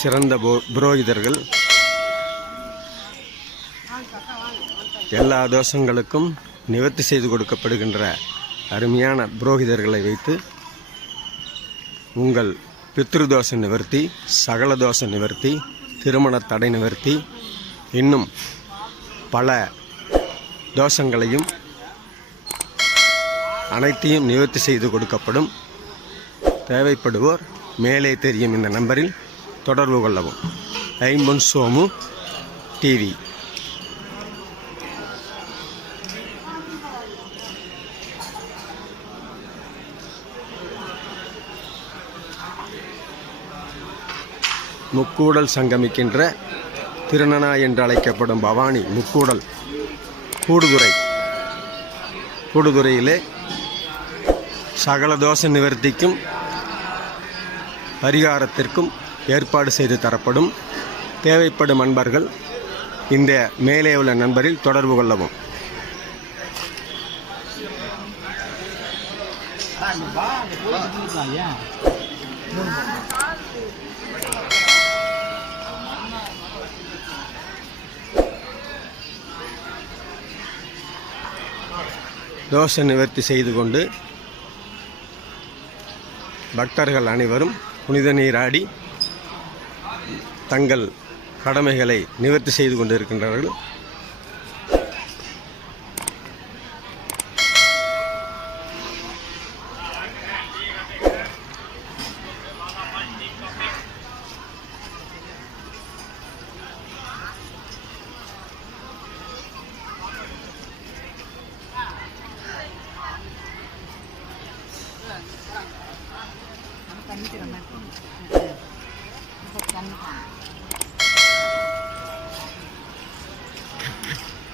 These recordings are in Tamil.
சிறந்த புரோகிதர்கள். எல்லா தோஷங்களுக்கும் நிவர்த்தி செய்து கொடுக்கப்படுகின்ற அருமையான புரோகிதர்களை வைத்து உங்கள் பித்ருதோஷ நிவர்த்தி, சகல தோஷ நிவர்த்தி, திருமண தடை நிவர்த்தி, இன்னும் பல தோஷங்களையும் அனைத்தையும் நிவர்த்தி செய்து கொடுக்கப்படும். தேவைப்படுவோர் மேலே தெரியும் இந்த நம்பரில் தொடர்பு கொள்ளவும். ஐம்பொன் சோமு டிவி. முக்கூடல் சங்கமிக்கின்ற திருநனா என்று அழைக்கப்படும் பவானி முக்கூடல் கூடுதுறையிலே சகல தோஷ நிவர்த்திக்கும் பரிகாரத்திற்கும் ஏற்பாடு செய்து தரப்படும். தேவைப்படும் அன்பர்கள் இந்த மேலே உள்ள நண்பரில் தொடர்பு கொள்ளவும். தோஷ நிவர்த்தி செய்து கொண்டு பக்தர்கள் அனைவரும் புனித நீராடி தங்கள் கடமைகளை நிவர்த்தி செய்து கொண்டிருக்கின்றார்கள்.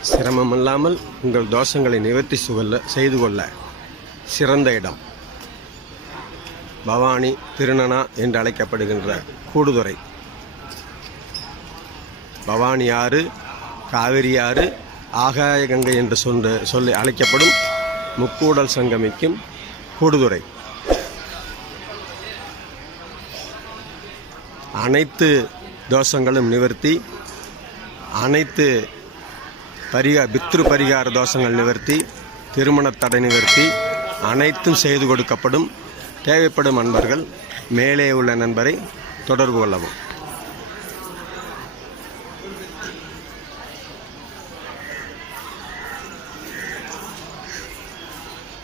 சிரமமில்லாமல் உங்கள் தோஷங்களை நிவர்த்தி செய்து கொள்ள சிறந்த இடம் பவானி திருநனா என்று அழைக்கப்படுகின்ற கூடுதுறை. பவானி ஆறு, காவிரி ஆறு, ஆகாய கங்கை என்று சொல்லி அழைக்கப்படும் முக்கூடல் சங்கமிக்கும் கூடுதுறை. அனைத்து தோஷங்களும் நிவர்த்தி, அனைத்து பித்ரு பரிகார தோஷங்கள் நிவர்த்தி, திருமண தடை நிவர்த்தி அனைத்தும் செய்து கொடுக்கப்படும். தேவைப்படும் அன்பர்கள் மேலே உள்ள நண்பரை தொடர்பு கொள்ளவும்.